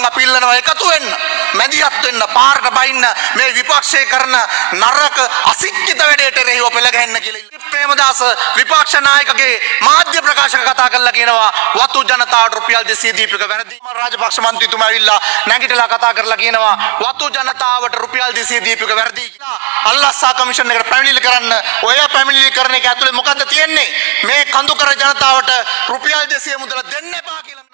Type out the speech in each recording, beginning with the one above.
ජනතාවගෙන් අපි ඉල්ලනවා එකතු වෙන්න, මැදිහත් වෙන්න, පාරට බයින්න මේ විපක්ෂයේ කරන නරක අසික්කිත වැඩේට එරෙහිව පෙළ ගැහෙන්න කියලා. ප්‍රේමදාස විපක්ෂ නායකගේ මාධ්‍ය ප්‍රකාශක කතා කරලා කියනවා වතු ජනතාවට රුපියල් 200 දීපික වැරදි. රාජපක්ෂ මන්ත්‍රීතුමා ඇවිල්ලා නැගිටලා කතා කරලා කියනවා වතු ජනතාවට රුපියල් 200 දීපික වැරදි කියලා. අල්ලස්සා කමිෂන් එකට පැමිණිලි කරන්න. ඔය පැමිණිලි කරන එක ඇතුලේ මොකද්ද තියෙන්නේ? මේ කඳුකර ජනතාවට රුපියල් 200 මුදල දෙන්න එපා කියලා.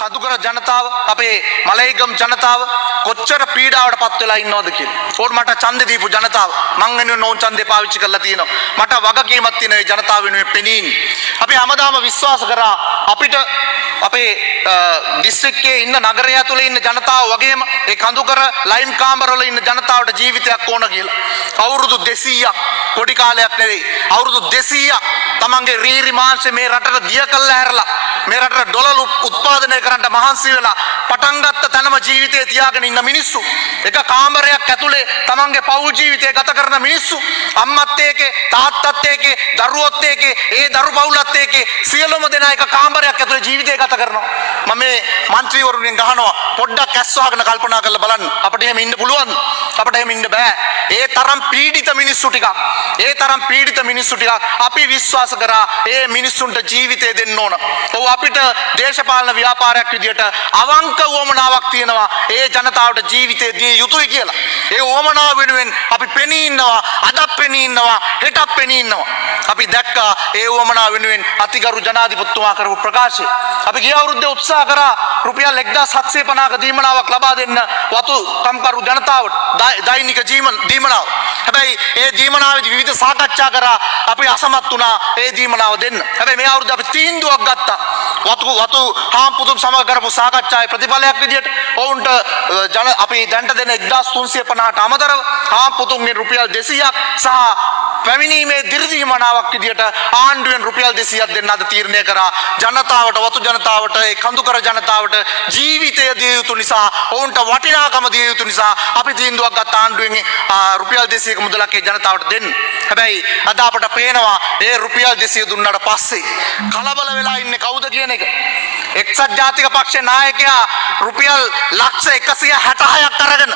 කඳුකර ජනතාව අපේ මලයිගම් ජනතාව කොච්චර පීඩාවට පත් වෙලා ඉන්නවද කියලා. ඕකට මට ඡන්දෙ දීපු ජනතාව මං වෙනුවෙන් ඕන් ඡන්දේ පාවිච්චි කරලා තියෙනවා. මට වගකීමක් තියෙන ඒ ජනතාව වෙනුවෙන් පෙනීන්. අපි හැමදාම විශ්වාස කරා අපිට අපේ දිස්ත්‍රික්කයේ ඉන්න නගරය ඇතුලේ ඉන්න ජනතාව වගේම ඒ කඳුකර ලයිම් කාමරවල ඉන්න ජනතාවට ජීවිතයක් ඕන කියලා. අවුරුදු 200ක් පොඩි කාලයක් නෙවෙයි. අවුරුදු 200ක් තමන්ගේ රීරි මාංශ මේ රටට දිය කළා හැරලා මේ රටට ඩොලර් උත්පාදනය කරන්න මහන්සි වෙලා පටන් ගත්ත තැනම ජීවිතේ තියාගෙන ඉන්න මිනිස්සු, එක කාමරයක් ඇතුලේ තමන්ගේ පවුල් ජීවිතය ගත කරන මිනිස්සු, අම්මත් එක්කේ තාත්තත් එක්කේ දරුවොත් එක්කේ ඒ දරු පවුලත් එක්කේ සියලුම දෙනා එක කාමරයක් ඇතුලේ ජීවිතය ගත කරනවා. මම මේ മന്ത്രിවරුන්ගෙන් ගහනවා පොඩ්ඩක් ඇස් වහගෙන කල්පනා කරලා බලන්න. අපිට එහෙම ඉන්න පුළුවන්ද? අපිට එහෙම ඉන්න බෑ. ඒ තරම් පීඩිත මිනිස්සු ටිකක් අපි විශ්වාස කරා ඒ මිනිස්සුන්ට ජීවිතය දෙන්න ඕන. ඔව් අපිට දේශපාලන ව්‍යාපාරයක් විදියට අවංක වොමනාවක් තියෙනවා ඒ ජනතාවට ජීවිතය දිය යුතුයි කියලා. ඒ වොමනාව වෙනුවෙන් අපි පෙනී ඉන්නවා, අදත් පෙනී ඉන්නවා, හෙටත් පෙනී ඉන්නවා. අපි දැක්කා ඒ වොමනාව වෙනුවෙන් අතිගරු ජනාධිපතිතුමා කරපු ප්‍රකාශය. අපි ගිය අවුරුද්දේ උත්සාහ කරා රුපියල් 1750ක දීමනාවක් ලබා දෙන්න වතු කම්කරු ජනතාවට දෛනික දීමනාව. හැබැයි ඒ දීමනාවේදී විවිධ සාකච්ඡා කරා අපි අසමත් වුණා ඒ දීමනාව දෙන්න. හැබැයි මේ අවුරුද්ද අපි තීන්දුවක් ගත්තා. වතු හාම්පුතුම් සමග කරපු සාකච්ඡාවේ ප්‍රතිඵලයක් විදියට ඔවුන්ට අපි දැන්ට දෙන 1350ට අමතරව හාම්පුතුම්ගේ රුපියල් 200ක් සහ පැමිණීමේ දිරිදීමනාවක් විදියට ආණ්ඩුවෙන් රුපියල් 200ක් දෙන්න අද තීරණය කරා. ජනතාවට, වතු ජනතාවට, ඒ කඳුකර ජනතාවට ජීවිතය දිය යුතු නිසා, ඔවුන්ට වටිනාකම දිය යුතු නිසා අපි තීන්දුවක් ගත්ත ආණ්ඩුවෙන් රුපියල් 200ක මුදලක් ඒ ජනතාවට දෙන්න. හැබැයි අද අපට පේනවා ඒ රුපියල් 200 දුන්නාට පස්සේ කලබල වෙලා ඉන්නේ කවුද කියන එක. එක්සත් ජාතික පක්ෂේ නායකයා රුපියල් ලක්ෂ 166ක් අරගෙන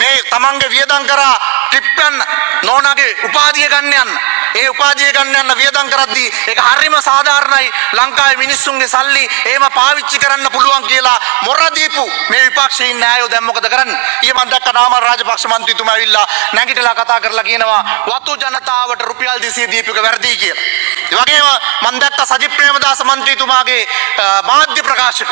මේ තමන්ගේ වියදම් කරා ටිප්පන් නෝනාගේ උපාධිය ගන්න යන්න. ඒ උපාධිය ගන්න යන වියදම් කරද්දී ඒක හරිම සාධාරණයි. ලංකාවේ මිනිස්සුන්ගේ සල්ලි එහෙම පාවිච්චි කරන්න පුළුවන් කියලා මොර දීපු මේ විපක්ෂයේ ඉන්න අයෝ දැන් මොකද කරන්නේ? ඊයේ මම දැක්ක නාමල් රාජපක්ෂ මන්ත්‍රීතුමා ඇවිල්ලා නැගිටලා කතා කරලා කියනවා වතු ජනතාවට රුපියල් 200 දීපික වැරදි කියලා. ඒ වගේම මම දැක්ක සජිත් ප්‍රේමදාස මන්ත්‍රීතුමාගේ මාධ්‍ය ප්‍රකාශක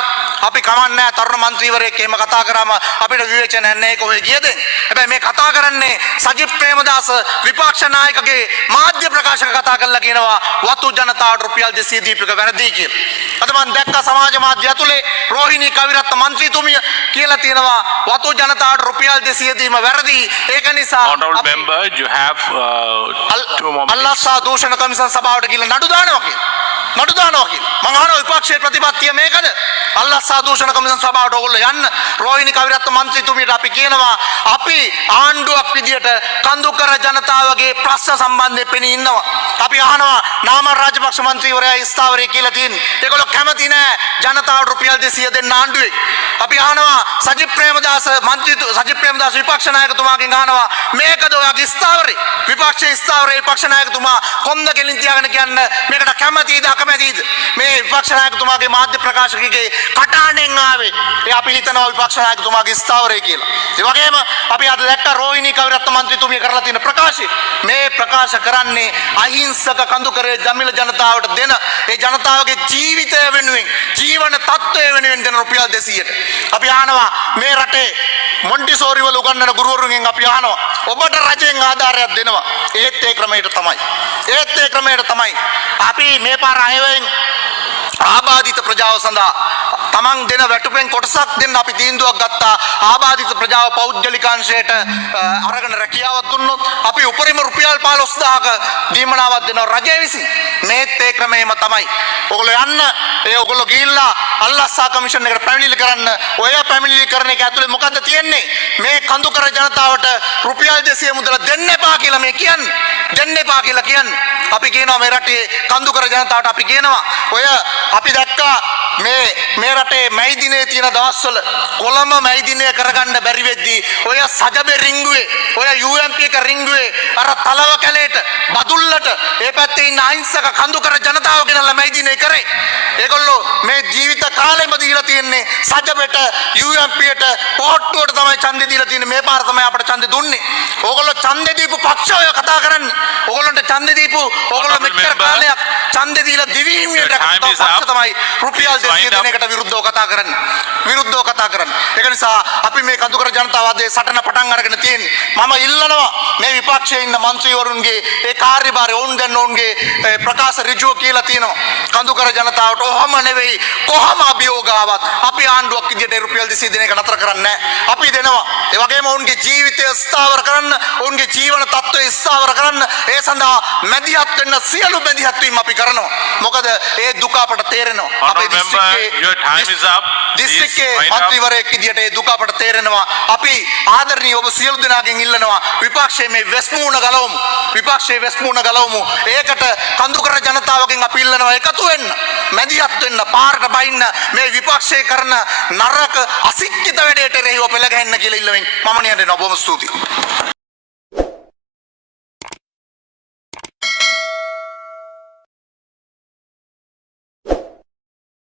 අපි කමන්නේ තරුණ මන්ත්‍රීවරයෙක් එහෙම කතා කරාම අපිට විවේචනයක් නැහැ කොහේ ගියද? හැබැයි මේ කතා කරන්නේ සජිත් ප්‍රේමදාස විපක්ෂ නායකගේ මාධ්‍ය ප්‍රකාශක කතා කරලා කියනවා වතු ජනතාවට රුපියල් 200 දීපික වැරදි කියලා. අද මම දැක්ක සමාජ මාධ්‍ය ඇතුලේ රෝහිණී කවිරත්න මන්ත්‍රීතුමිය කියලා තියෙනවා වතු ජනතාවට රුපියල් 200 දීම වැරදි. ඒක නිසා honorable member you have 2 more minutes. අල්ලාහ් දූෂණ කමිෂන් සභාවට ගිහලා නඩු දානවා කියලා. මම අහනවා විපක්ෂයේ ප්‍රතිපත්තිය මේකද? අල්ලාහ් සාදූෂණ කමිෂන් සභාවට ඕගොල්ලෝ යන්න. රෝහිණී කවිරත්න මන්ත්‍රීතුමියට අපි කියනවා අපි ආණ්ඩුවක් විදියට කඳුකර ජනතාවගේ ප්‍රශ්න සම්බන්ධයෙන් පෙනී ඉන්නවා. අපි අහනවා නාමල් රාජපක්ෂ මන්ත්‍රීවරයා ස්ථාවරේ කියලා තියෙන්නේ. ඒගොල්ලෝ කැමති නෑ ජනතාවට රුපියල් 200 දෙන්න ආණ්ඩුවේ. අපි අහනවා සජිත් ප්‍රේමදාස විපක්ෂ නායකතුමාගෙන් අහනවා මේකද ඔයගේ ස්ථාවරේ? විපක්ෂයේ ස්ථාවරේ විපක්ෂ නායකතුමා කොන්ද ගෙලින් තියාගෙන කියන්න මේකට කැමතිද අකමැතිද? මේ විපක්ෂ නායකතුමාගේ මාධ්‍ය ප්‍රකාශකගේ කටහඬෙන් ආවේ ඒ අපි හිතනවා විපක්ෂ නායකතුමාගේ ස්ථාවරේ කියලා. ඒ වගේම අපි අද දැක්ක රෝහිණී කවිරත්න මන්ත්‍රීතුමිය කරලා තියෙන ප්‍රකාශය මේ ප්‍රකාශ කරන්නේ අහිංසක කඳුකරේ දමිළ ජනතාවට දෙන ඒ ජනතාවගේ ජීවිතය වෙනුවෙන් ජීවන තත්ත්වය වෙනුවෙන් දෙන රුපියල් 200ට. අපි අහනවා මේ රටේ මොන්ටිසෝරි වල උගන්වන ගුරුවරුන්ගෙන් අපි අහනවා ඔබට රජෙන් ආධාරයක් දෙනවා. ඒත් ඒ ක්‍රමයට තමයි අපි මේ පාර අයවෙන් ආබාධිත ප්‍රජාව සඳහා තමන් දෙන වැටුපෙන් කොටසක් දෙන්න අපි තීන්දුවක් ගත්තා. ආබාධිත ප්‍රජාව පෞද්ගලිකාංශයට අරගෙන රැකියාවක් දුන්නොත් අපි උපරිම රුපියල් 15000ක දීමනාවක් දෙනවා රජය විසින්. මේත් ඒ ක්‍රමයේම තමයි. ඔයගොල්ලෝ ගිහිල්ලා අල්ලස්සා කමිෂන් එකට පැමිණිලි කරන්න. ඔය පැමිණිලි කරන එක ඇතුලේ මොකද්ද තියෙන්නේ? මේ කඳුකර ජනතාවට රුපියල් 200 මුදල දෙන්න එපා කියලා මේ කියන්නේ. දෙන්න එපා කියලා කියන්නේ. අපි කියනවා මේ රටේ කඳුකර ජනතාවට අපි කියනවා ඔය අපි දැක්කා මේ රටේ මැයි දිනේ තියෙන දවස්වල කොළඹ මැයි දිනේ කරගන්න බැරි වෙද්දී ඔය සජබේ රිංගුවේ ඔය UMP එක රිංගුවේ අර තලව කැලේට බදුල්ලට ඒ පැත්තේ ඉන්න අහිංසක කඳුකර ජනතාව ගෙනල්ලා මැයි දිනේ කරේ. ඒගොල්ලෝ මේ ජීවිත කාලෙම දීලා තියෙන්නේ සජබෙට UMPට පොට්ටුවට තමයි ඡන්දෙ දීලා තියෙන්නේ. මේ පාර තමයි අපිට ඡන්දෙ දුන්නේ. ඕගොල්ලෝ ඡන්දෙ දීපු පක්ෂය කතා කරන්නේ. ඕගොල්ලන්ට ඡන්දෙ දීපු ඕගොල්ලෝ මෙච්චර කාලයක් ඡන්දෙ දීලා දිවිහිමියට පක්ෂ තමයි රුපියල් 200 දෙන එකට විරුද්ධව කතා කරන්නේ. විරුද්ධව කතා කරන්නේ. ඒක නිසා අපි මේ කඳුකර ජනතාව අධේ සටන පටන් අරගෙන තියෙන්නේ. මම ඉල්ලනවා මේ විපක්ෂයේ ඉන්න മന്ത്രിවරුන්ගේ ඒ කාර්යභාරය ඔවුන් දැන් ඔවුන්ගේ ප්‍රකාශ ඍජුව කියලා තියෙනවා. කඳුකර ජනතාවට ඔහම නෙවෙයි කොහම අභියෝගාවත් අපි ආණ්ඩුවක් විදියට රුපියල් 200 දෙන එක නතර කරන්නේ නැහැ. අපි දෙනවා. ඒ වගේම ඔවුන්ගේ ජීවිතය ස්ථාවර කරන්න, ඔවුන්ගේ ජීවන තත්ත්වය ස්ථාවර කරන්න ඒ සඳහා මැදිහත් වෙන්න සියලු මැදිහත් වීම අපි කරනවා. මොකද ඒ දුක අපට තේරෙනවා. අපේ දිස්ත්‍රික්කයේ මන්ත්‍රීවරයෙක් විදියට ඒ දුක අපට තේරෙනවා. අපි ආදරණීය ඔබ සියලු දෙනාගෙන් ඉල්ලනවා විපක්ෂයේ මේ වෙස්මුණ ගලවමු. විපක්ෂයේ වෙස්මුණ ගලවමු. ඒකට කඳුකර ජනතාවගෙන් අපි ඉල්ලනවා එකතු වෙන්න. මැදිහත් වෙන්න, පාරට බයින්න මේ විපක්ෂයේ කරන නරක අසික්කිත වැඩේට එරෙහිව පෙළ ගැහෙන්න කියලා ඉල්ලමින් මම නියඳිනවා. බොහොම ස්තුතියි.